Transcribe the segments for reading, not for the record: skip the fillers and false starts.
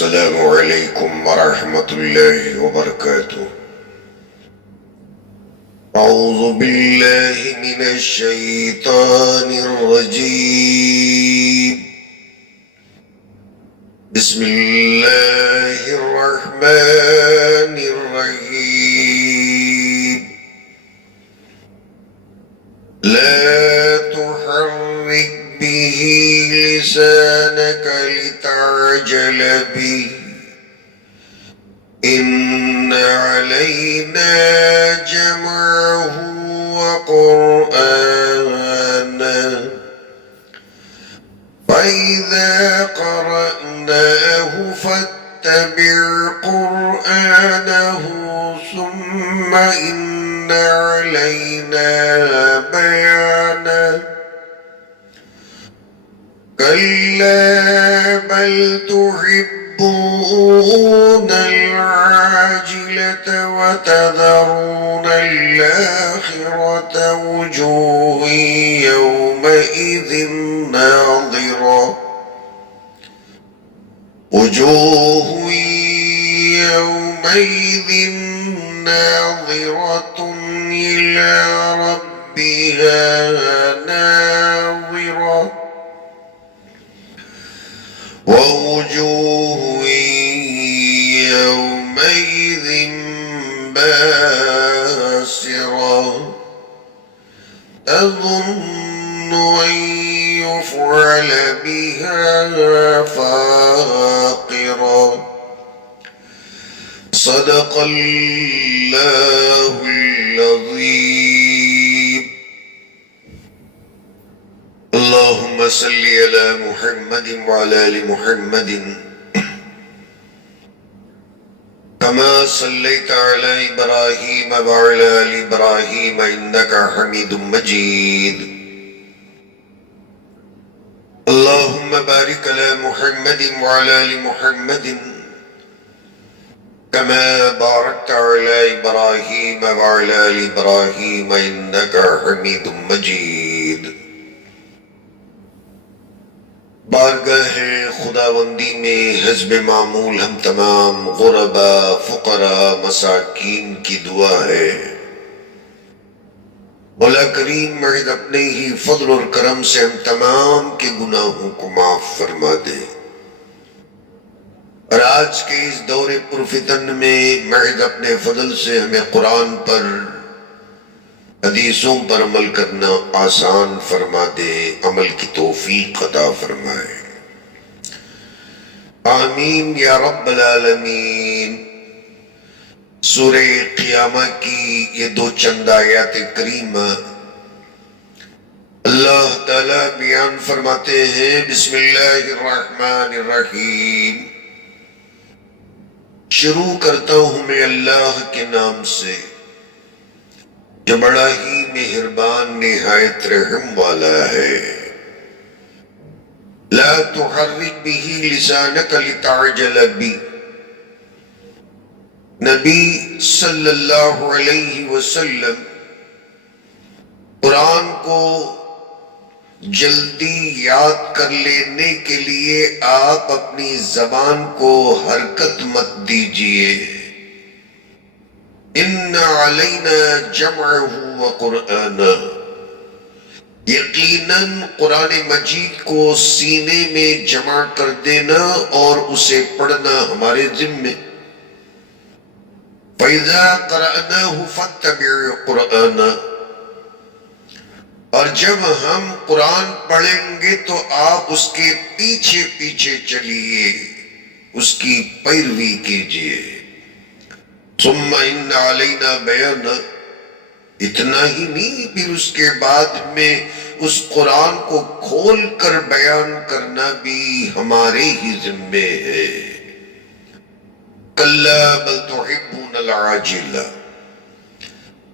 السلام علیکم ورحمۃ اللہ وبرکاتہ۔ اعوذ باللہ من الشیطان الرجیم، بسم اللہ الرحمن الرحیم۔ لا تحرک به لسانك لتعجل به إن علينا جمعه وقرآنه فإذا قرأناه فاتبع قرآنه ثم إن علينا بيانه كلا بل تحبون العاجلة وتذرون الآخرة وجوه يومئذ ناظرة إلى ربها ناظرة ووجوه يومئذ باسرة تظن أن يفعل بها فاقرة صدق الله العظيم۔ اللهم صل على محمد وعلى آل محمد كما صليت على إبراهيم وعلى آل إبراهيم إنك حميد مجيد۔ اللهم بارك على محمد وعلى آل محمد كما باركت على إبراهيم وعلى آل إبراهيم إنك حميد مجيد۔ بارگاہ خداوندی میں حسب معمول ہم تمام غرباء، فقراء، مساکین کی دعا ہے، مولا کریم محض اپنے ہی فضل اور کرم سے ہم تمام کے گناہوں کو معاف فرما دے، اور آج کے اس دور پرفتن میں محض اپنے فضل سے ہمیں قرآن پر، حدیثوں پر عمل کرنا آسان فرما دے، عمل کی توفیق عطا فرمائے، آمین یا رب العالمین۔ سورہ قیامہ کی یہ دو چند آیات کریمہ اللہ تعالیٰ بیان فرماتے ہیں، بسم اللہ الرحمن الرحیم، شروع کرتا ہوں میں اللہ کے نام سے جو بڑا ہی مہربان نہایت رحم والا ہے۔ لا تحرک به لسانک لتعجل به، نبی صلی اللہ علیہ وسلم قرآن کو جلدی یاد کر لینے کے لیے آپ اپنی زبان کو حرکت مت دیجئے، ان علینا جمعہ وقرآنہ، یقیناً قرآن مجید کو سینے میں جمع کر دینا اور اسے پڑھنا ہمارے ذمے۔ فَإِذَا قَرَأْنَاهُ فَاتَّبِعْ قُرْآنَهُ، اور جب ہم قرآن پڑھیں گے تو آپ اس کے پیچھے پیچھے چلیے، اس کی پیروی کیجئے۔ ثم ان علینا بیانہ، اتنا ہی نہیں، پھر اس کے بعد میں اس قرآن کو کھول کر بیان کرنا بھی ہمارے ہی ذمے ہے۔ کلا بل تحبون العاجلہ،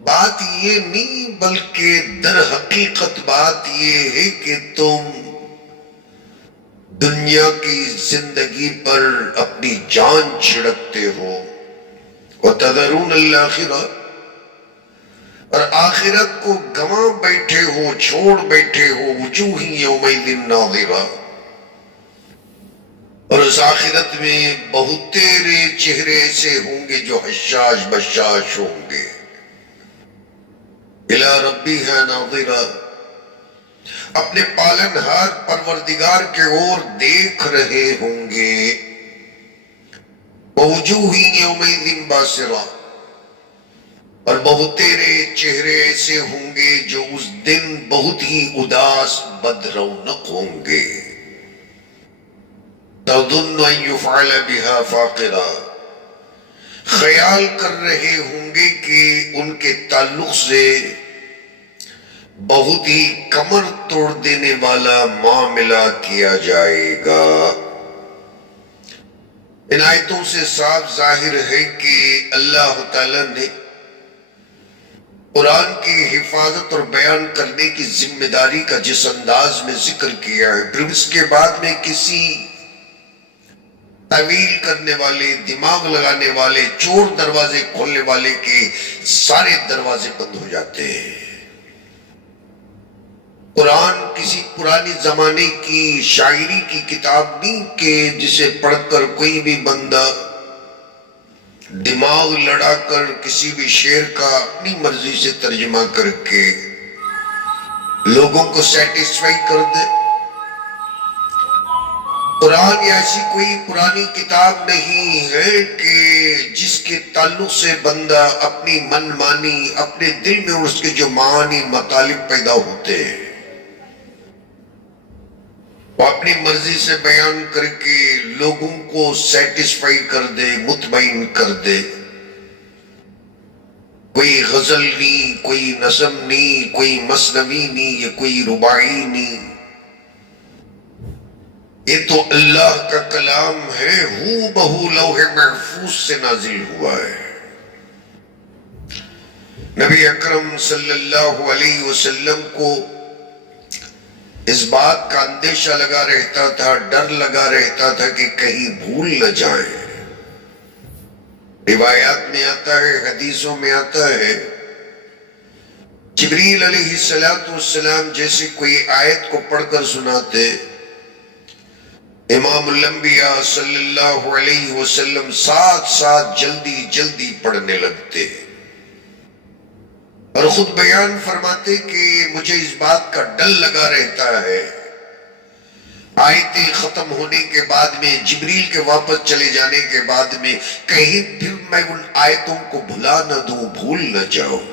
بات یہ نہیں بلکہ در حقیقت بات یہ ہے کہ تم دنیا کی زندگی پر اپنی جان چھڑکتے ہو، وَتَذَرُونَ الْآخِرَةَ، اور آخرت کو گنوا بیٹھے ہو، چھوڑ بیٹھے ہو، وجوہ یومئذ ناظرہ، اور اس آخرت میں بہت تیرے چہرے ایسے ہوں گے جو حشاش بشاش ہوں گے. الی ربیہا ناظرہ، اپنے پالنہار پروردگار کے اور دیکھ رہے ہوں گے. ووجوہ یومئذ باسرہ، اور بہت تیرے چہرے ایسے ہوں گے جو اس دن بہت ہی اداس بد رونق ہوں گے. تظن ان یفعل بها فاقرہ، خیال کر رہے ہوں گے کہ ان کے تعلق سے بہت ہی کمر توڑ دینے والا معاملہ کیا جائے گا. ان آیتوں سے صاف ظاہر ہے کہ اللہ تعالیٰ نے قرآن کی حفاظت اور بیان کرنے کی ذمہ داری کا جس انداز میں ذکر کیا ہے، پھر اس کے بعد میں کسی تعویل کرنے والے، دماغ لگانے والے، چور دروازے کھولنے والے کے سارے دروازے بند ہو جاتے ہیں. قرآن کسی پرانی زمانے کی شاعری کی کتاب نہیں کہ جسے پڑھ کر کوئی بھی بندہ دماغ لڑا کر کسی بھی شعر کا اپنی مرضی سے ترجمہ کر کے لوگوں کو سیٹسفائی کر دے. قرآن ایسی کوئی پرانی کتاب نہیں ہے کہ جس کے تعلق سے بندہ اپنی من مانی، اپنے دل میں اس کے جو معانی مطالب پیدا ہوتے ہیں وہ اپنی مرضی سے بیان کر کے لوگوں کو سیٹسفائی کر دے، مطمئن کر دے. کوئی غزل نہیں، کوئی نظم نہیں، کوئی مثنوی نہیں، یہ کوئی رباعی نہیں، یہ تو اللہ کا کلام ہے، ہو بہو لوح محفوظ سے نازل ہوا ہے. نبی اکرم صلی اللہ علیہ وسلم کو اس بات کا اندیشہ لگا رہتا تھا، ڈر لگا رہتا تھا کہ کہیں بھول نہ جائیں. روایات میں آتا ہے، حدیثوں میں آتا ہے، جبریل علیہ السلام جیسے کوئی آیت کو پڑھ کر سناتے، امام الانبیاء صلی اللہ علیہ وسلم ساتھ ساتھ جلدی جلدی پڑھنے لگتے اور خود بیان فرماتے کہ مجھے اس بات کا ڈر لگا رہتا ہے آیتیں ختم ہونے کے بعد میں، جبریل کے واپس چلے جانے کے بعد میں کہیں پھر میں ان آیتوں کو بھلا نہ دوں، بھول نہ جاؤں.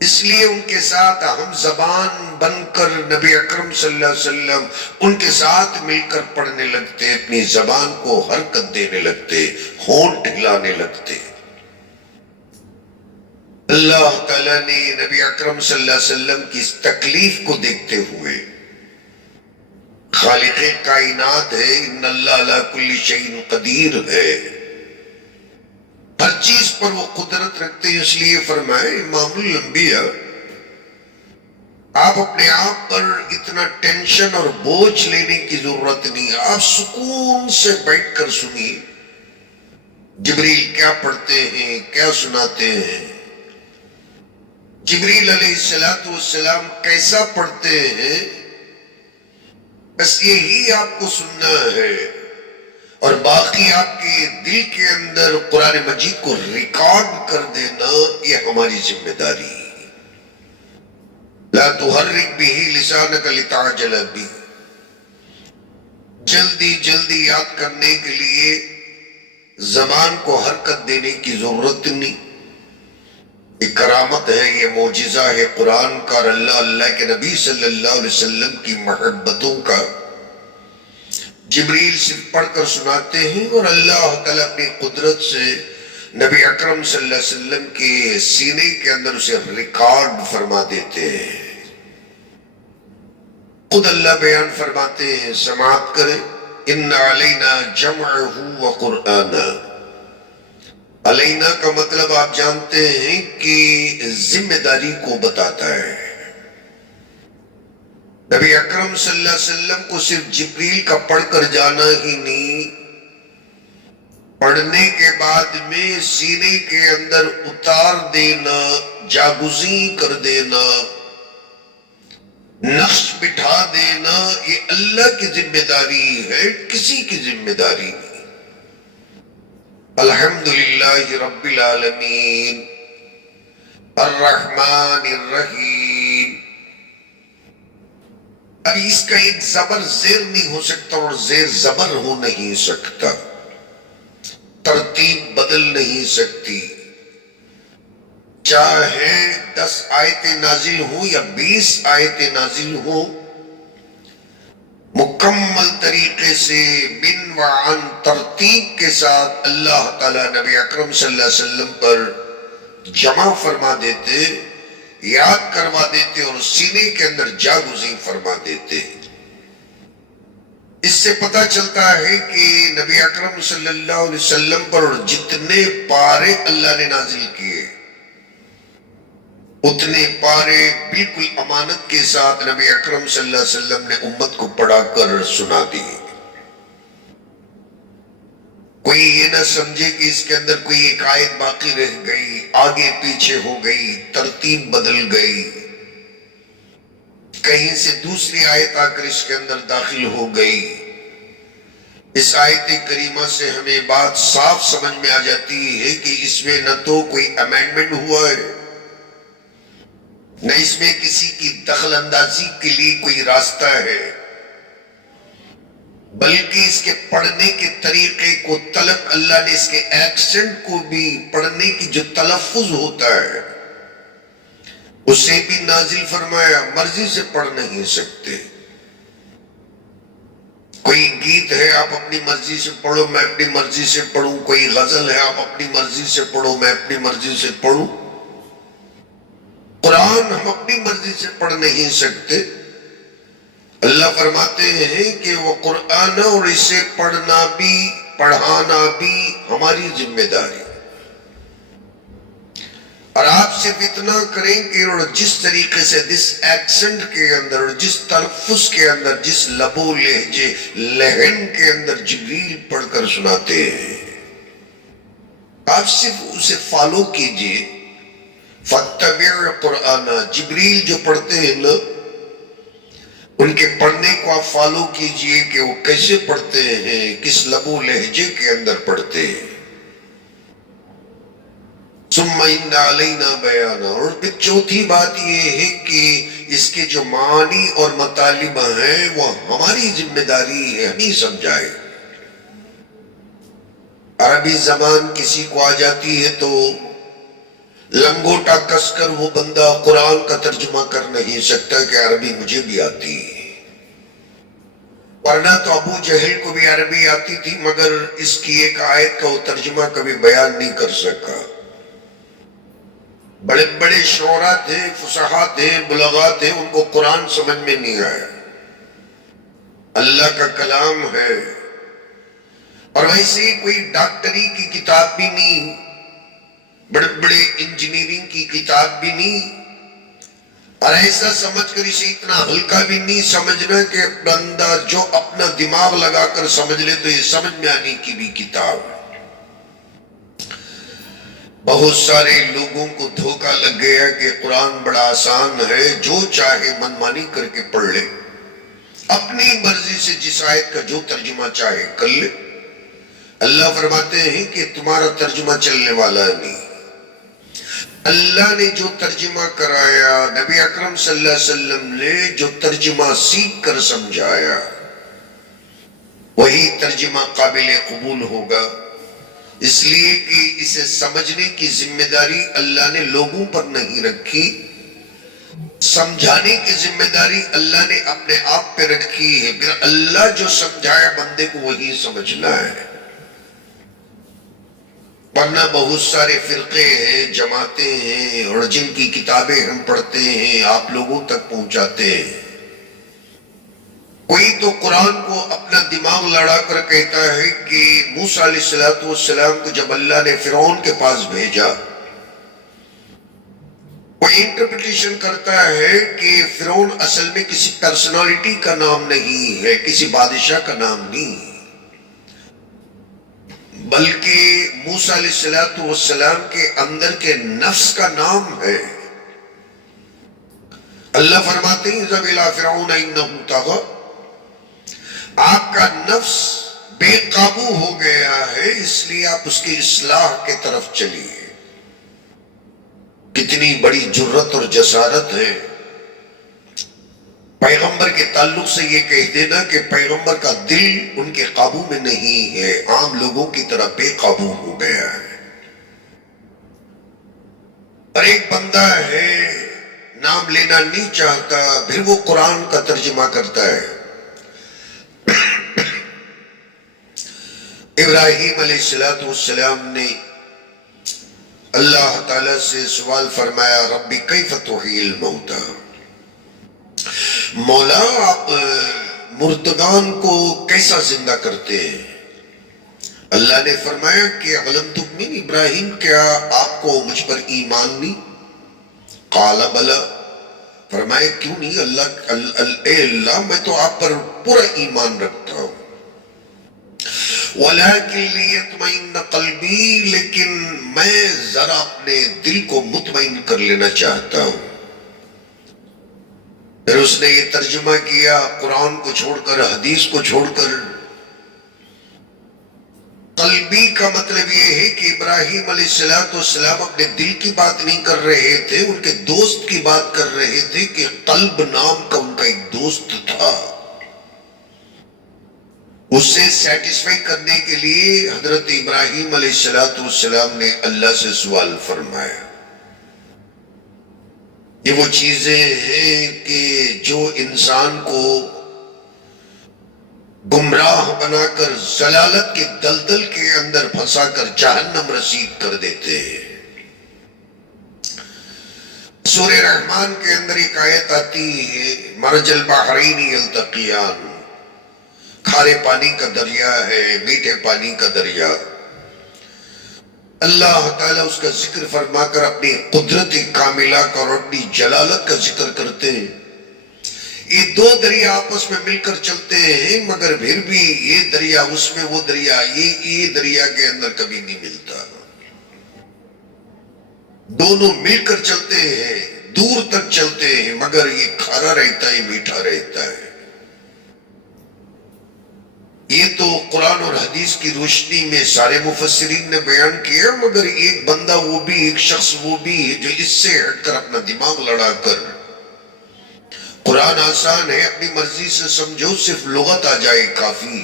اس لیے ان کے ساتھ ہم زبان بن کر نبی اکرم صلی اللہ علیہ وسلم ان کے ساتھ مل کر پڑھنے لگتے، اپنی زبان کو حرکت دینے لگتے، ہونٹ ہلانے لگتے. اللہ تعالیٰ نے نبی اکرم صلی اللہ علیہ وسلم کی اس تکلیف کو دیکھتے ہوئے، خالق کائنات ہے، ان اللہ علی کل شیء قدیر ہے، ہر چیز پر وہ قدرت رکھتے ہیں، اس لیے فرمائے امام الانبیاء آپ اپنے آپ پر اتنا ٹینشن اور بوجھ لینے کی ضرورت نہیں، آپ سکون سے بیٹھ کر سنیے جبریل کیا پڑھتے ہیں، کیا سناتے ہیں، جبریل علیہ السلام کیسا پڑھتے ہیں، بس یہی آپ کو سننا ہے. اور باقی آپ کے دل کے اندر قرآن مجید کو ریکارڈ کر دینا یہ ہماری ذمہ داری ہے. لا تحرک بہ لسانک لتعجل بہ، جلدی جلدی یاد کرنے کے لیے زبان کو حرکت دینے کی ضرورت نہیں. یہ کرامت ہے، یہ معجزہ ہے قرآن کا اور اللہ کے نبی صلی اللہ علیہ وسلم کی محبتوں کا. جبریل صرف پڑھ کر سناتے ہیں اور اللہ تعالیٰ اپنی قدرت سے نبی اکرم صلی اللہ علیہ وسلم کے سینے کے اندر اسے ریکارڈ فرما دیتے ہیں. خود اللہ بیان فرماتے ہیں، سماعت کریں، ان علینا جمعہ وقرآنہ. علینا کا مطلب آپ جانتے ہیں کہ ذمہ داری کو بتاتا ہے. نبی اکرم صلی اللہ علیہ وسلم کو صرف جبریل کا پڑھ کر جانا ہی نہیں، پڑھنے کے بعد میں سینے کے اندر اتار دینا، جاگزیں کر دینا، نقش بٹھا دینا یہ اللہ کی ذمہ داری ہے، کسی کی ذمہ داری نہیں۔ الحمدللہ رب العالمین الرحمن الرحیم۔ ابھی اس کا ایک زبر زیر نہیں ہو سکتا اور زیر زبر ہو نہیں سکتا، ترتیب بدل نہیں سکتی، چاہے 10 آیتیں نازل ہوں یا 20 آیتیں نازل ہوں، مکمل طریقے سے بن وعن ترتیب کے ساتھ اللہ تعالیٰ نبی اکرم صلی اللہ علیہ وسلم پر جمع فرما دیتے، یاد کروا دیتے اور سینے کے اندر جاگزیں فرما دیتے۔ اس سے پتہ چلتا ہے کہ نبی اکرم صلی اللہ علیہ وسلم پر جتنے پارے اللہ نے نازل کیے، اتنے پارے بالکل امانت کے ساتھ نبی اکرم صلی اللہ علیہ وسلم نے امت کو پڑھا کر سنا دیے۔ کوئی یہ نہ سمجھے کہ اس کے اندر کوئی ایک آیت باقی رہ گئی، آگے پیچھے ہو گئی، ترتیب بدل گئی، کہیں سے دوسری آیت آ کر اس کے اندر داخل ہو گئی۔ اس آیت کریمہ سے ہمیں بات صاف سمجھ میں آ جاتی ہے کہ اس میں نہ تو کوئی امینڈمنٹ ہوا ہے، نہ اس میں کسی کی دخل اندازی کے لیے کوئی راستہ ہے، بلکہ اس کے پڑھنے کے طریقے کو تلق اللہ نے اس کے ایکسنٹ کو بھی، پڑھنے کی جو تلفظ ہوتا ہے اسے بھی نازل فرمایا، مرضی سے پڑھ نہیں سکتے۔ کوئی گیت ہے آپ اپنی مرضی سے پڑھو، میں اپنی مرضی سے پڑھوں، کوئی غزل ہے آپ اپنی مرضی سے پڑھو، میں اپنی مرضی سے پڑھوں۔ قرآن ہم اپنی مرضی سے پڑھ نہیں سکتے۔ اللہ فرماتے ہیں کہ وہ قرآن، اور اسے پڑھنا بھی پڑھانا بھی ہماری ذمہ داری، اور آپ صرف اتنا کریں کہ اور جس طریقے سے جس ایکسنٹ کے اندر، جس تلفظ کے اندر، جس لب و لہجے لہن کے اندر جبریل پڑھ کر سناتے ہیں، آپ صرف اسے فالو کیجئے۔ فَاتَّبِعْ قُرْآنَ، جبریل جو پڑھتے ہیں نا، ان کے پڑھنے کو آپ فالو کیجئے کہ وہ کیسے پڑھتے ہیں، کس لب و لہجے کے اندر پڑھتے ہیں۔ ثُمَّ إِنَّ عَلَيْنَا بَيَانًا، اور پھر چوتھی بات یہ ہے کہ اس کے جو معنی اور مطالب ہیں وہ ہماری ذمہ داری ہے، ہم ہی سمجھائے۔ عربی زبان کسی کو آ جاتی ہے تو لنگوٹا کس کر وہ بندہ قرآن کا ترجمہ کر نہیں سکتا کہ عربی مجھے بھی آتی ہے، ورنہ تو ابو جہل کو بھی عربی آتی تھی مگر اس کی ایک آیت کا وہ ترجمہ کبھی بیان نہیں کر سکا۔ بڑے بڑے شعراء تھے، فصحاء تھے، بلغاء تھے، ان کو قرآن سمجھ میں نہیں آیا، اللہ کا کلام ہے۔ اور ویسے کوئی ڈاکٹری کی کتاب بھی نہیں، بڑے بڑے انجینئرنگ کی کتاب بھی نہیں، اور ایسا سمجھ کر اسے اتنا ہلکا بھی نہیں سمجھنا کہ بندہ جو اپنا دماغ لگا کر سمجھ لے تو یہ سمجھ میں آنے کی بھی کتاب ہے۔ بہت سارے لوگوں کو دھوکہ لگ گیا کہ قرآن بڑا آسان ہے، جو چاہے منمانی کر کے پڑھ لے، اپنی مرضی سے جس آیت کا جو ترجمہ چاہے کر لے۔ اللہ فرماتے ہیں کہ تمہارا ترجمہ چلنے والا نہیں، اللہ نے جو ترجمہ کرایا، نبی اکرم صلی اللہ علیہ وسلم نے جو ترجمہ سیکھ کر سمجھایا، وہی ترجمہ قابل قبول ہوگا، اس لیے کہ اسے سمجھنے کی ذمہ داری اللہ نے لوگوں پر نہیں رکھی، سمجھانے کی ذمہ داری اللہ نے اپنے آپ پہ رکھی ہے، پھر اللہ جو سمجھایا بندے کو وہی سمجھنا ہے۔ ورنہ بہت سارے فرقے ہیں، جماعتیں ہیں، اور جن کی کتابیں ہم پڑھتے ہیں، آپ لوگوں تک پہنچاتے ہیں، کوئی تو قرآن کو اپنا دماغ لڑا کر کہتا ہے کہ موسیٰ علیہ السلام کو جب اللہ نے فرعون کے پاس بھیجا، کوئی انٹرپریٹیشن کرتا ہے کہ فرعون اصل میں کسی پرسنالٹی کا نام نہیں ہے، کسی بادشاہ کا نام نہیں، بلکہ موسیٰ علیہ السلام کے اندر کے نفس کا نام ہے۔ اللہ فرماتے ہیں اذهب الى فرعون انه طغى، آپ کا نفس بے قابو ہو گیا ہے، اس لیے آپ اس کی اصلاح کے طرف چلیے۔ کتنی بڑی جرت اور جسارت ہے پیغمبر کے تعلق سے یہ کہہ دینا کہ پیغمبر کا دل ان کے قابو میں نہیں ہے، عام لوگوں کی طرح بے قابو ہو گیا ہے۔ اور ایک بندہ ہے نام لینا نہیں چاہتا، پھر وہ قرآن کا ترجمہ کرتا ہے۔ ابراہیم علیہ السلام نے اللہ تعالیٰ سے سوال فرمایا ربی کیف تحیی الموتى، مولا آپ مردگان کو کیسا زندہ کرتے ہیں؟ اللہ نے فرمایا کہ علم تؤمن ابراہیم، کیا آپ کو مجھ پر ایمان نہیں؟ قال بلا، فرمایا کیوں نہیں اے اللہ میں تو آپ پر پورا ایمان رکھتا ہوں۔ وَلَكِنْ لِيَطْمَئِنَّ قَلْبِي، لیکن میں ذرا اپنے دل کو مطمئن کر لینا چاہتا ہوں۔ پھر اس نے یہ ترجمہ کیا قرآن کو چھوڑ کر، حدیث کو چھوڑ کر۔ قلبی کا مطلب یہ ہے کہ ابراہیم علیہ السلام اپنے دل کی بات نہیں کر رہے تھے، ان کے دوست کی بات کر رہے تھے کہ قلب نام کا ان کا ایک دوست تھا۔ اسے سیٹسفائی کرنے کے لیے حضرت ابراہیم علیہ السلام نے اللہ سے سوال فرمایا۔ یہ وہ چیزیں ہیں کہ جو انسان کو گمراہ بنا کر ضلالت کے دلدل کے اندر پھنسا کر جہنم رسید کر دیتے ہیں۔ سورہ رحمان کے اندر ایک آیت آتی ہے مرج البحرین یلتقیان، کھارے پانی کا دریا ہے، میٹھے پانی کا دریا۔ اللہ تعالیٰ اس کا ذکر فرما کر اپنی قدرت کاملہ کا اور اپنی جلالت کا ذکر کرتے ہیں۔ یہ دو دریا آپس میں مل کر چلتے ہیں، مگر پھر بھی یہ دریا اس میں، وہ دریا یہ دریا کے اندر کبھی نہیں ملتا۔ دونوں مل کر چلتے ہیں، دور تک چلتے ہیں، مگر یہ کھارا رہتا ہے، میٹھا رہتا ہے۔ یہ تو قرآن اور حدیث کی روشنی میں سارے مفسرین نے بیان کیا، مگر ایک بندہ وہ بھی، ایک شخص وہ بھی ہے جو اس سے ہٹ کر اپنا دماغ لڑا کر، قرآن آسان ہے اپنی مرضی سے سمجھو، صرف لغت آ جائے کافی،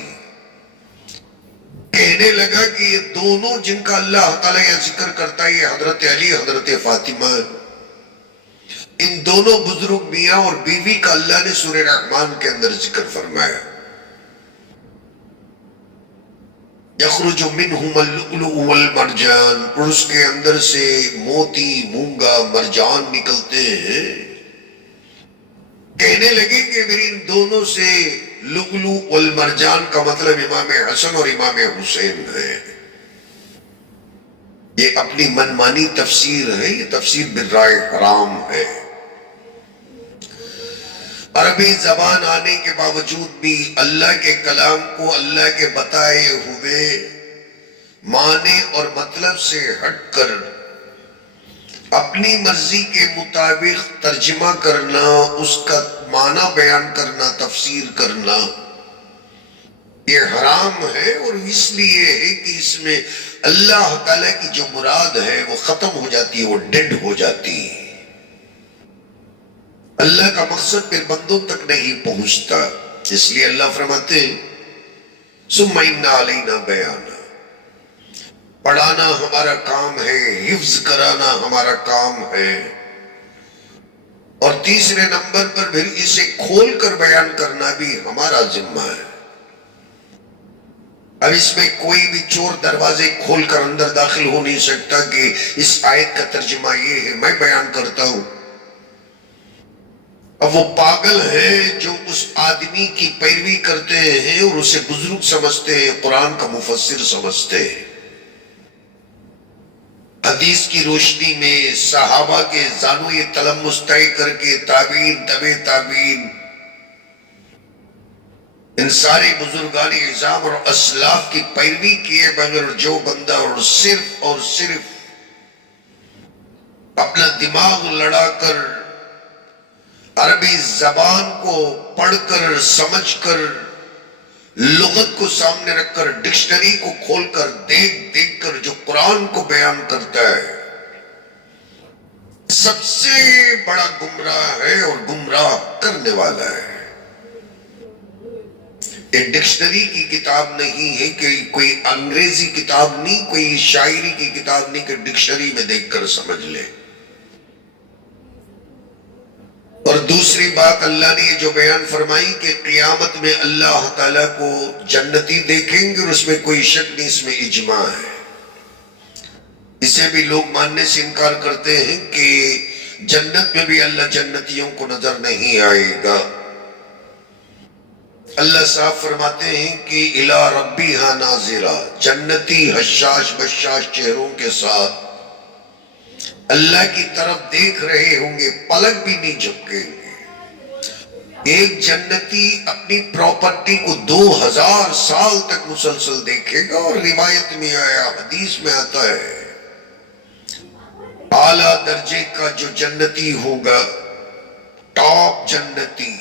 کہنے لگا کہ یہ دونوں جن کا اللہ تعالیٰ یہ ذکر کرتا ہے، یہ حضرت علی، حضرت فاطمہ، ان دونوں بزرگ میاں اور بیوی کا اللہ نے سورہ رحمان کے اندر ذکر فرمایا۔ یخرج منہم اللؤلؤ والمرجان، اور اس کے اندر سے موتی، مونگا، مرجان نکلتے ہیں۔ کہنے لگے کہ میری ان دونوں سے لؤلؤ والمرجان کا مطلب امام حسن اور امام حسین ہے۔ یہ اپنی منمانی تفسیر ہے، یہ تفسیر بالرائے حرام ہے۔ عربی زبان آنے کے باوجود بھی اللہ کے کلام کو اللہ کے بتائے ہوئے معنی اور مطلب سے ہٹ کر اپنی مرضی کے مطابق ترجمہ کرنا، اس کا معنی بیان کرنا، تفسیر کرنا، یہ حرام ہے۔ اور اس لیے ہے کہ اس میں اللہ تعالیٰ کی جو مراد ہے وہ ختم ہو جاتی ہے، وہ ڈیڈ ہو جاتی ہے۔ اللہ کا مقصد پھر بندوں تک نہیں پہنچتا، اس لیے اللہ فرماتے ہیں ثم ان علینا بیانا، پڑھانا ہمارا کام ہے، حفظ کرانا ہمارا کام ہے، اور تیسرے نمبر پر پھر اسے کھول کر بیان کرنا بھی ہمارا ذمہ ہے۔ اب اس میں کوئی بھی چور دروازے کھول کر اندر داخل ہو نہیں سکتا کہ اس آیت کا ترجمہ یہ ہے، میں بیان کرتا ہوں۔ اب وہ پاگل ہیں جو اس آدمی کی پیروی کرتے ہیں اور اسے بزرگ سمجھتے ہیں، قرآن کا مفسر سمجھتے ہیں۔ حدیث کی روشنی میں صحابہ کے زانوی تلمس طے کر کے تابعین، تبع تابعین، ان سارے بزرگان اعظام اور اسلاف کی پیروی کیے بغیر جو بندہ اور صرف اپنا دماغ لڑا کر عربی زبان کو پڑھ کر سمجھ کر لغت کو سامنے رکھ کر ڈکشنری کو کھول کر دیکھ کر جو قرآن کو بیان کرتا ہے سب سے بڑا گمراہ ہے اور گمراہ کرنے والا ہے۔ یہ ڈکشنری کی کتاب نہیں ہے کہ کوئی انگریزی کتاب نہیں، کوئی شاعری کی کتاب نہیں کہ ڈکشنری میں دیکھ کر سمجھ لے۔ اور دوسری بات اللہ نے یہ جو بیان فرمائی کہ قیامت میں اللہ تعالیٰ کو جنتی دیکھیں گے اور اس میں کوئی شک نہیں، اس میں اجماع ہے۔ اسے بھی لوگ ماننے سے انکار کرتے ہیں کہ جنت میں بھی اللہ جنتیوں کو نظر نہیں آئے گا۔ اللہ صاحب فرماتے ہیں کہ الی ربیہا ناظرہ، جنتی حشاش بشاش چہروں کے ساتھ اللہ کی طرف دیکھ رہے ہوں گے، پلک بھی نہیں جھپکیں گے۔ ایک جنتی اپنی پراپرٹی کو 2000 سال تک مسلسل دیکھے گا، اور روایت میں آیا، حدیث میں آتا ہے اعلیٰ درجے کا جو جنتی ہوگا، ٹاپ جنتی،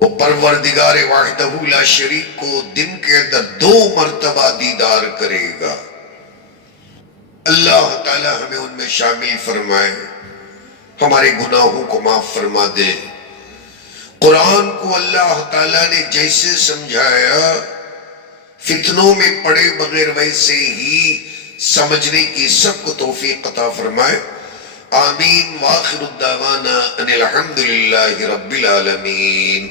وہ پروردگار وحدہ لا شریک کو دن کے اندر 2 مرتبہ دیدار کرے گا۔ اللہ تعالی ہمیں ان میں شامل فرمائے، ہمارے گناہوں کو معاف فرما دے۔ قرآن کو اللہ تعالیٰ نے جیسے سمجھایا، فتنوں میں پڑے بغیر ویسے ہی سمجھنے کی سب کو توفیق عطا فرمائے۔ آمین۔ وآخر الدعوانا ان الحمدللہ رب العالمین۔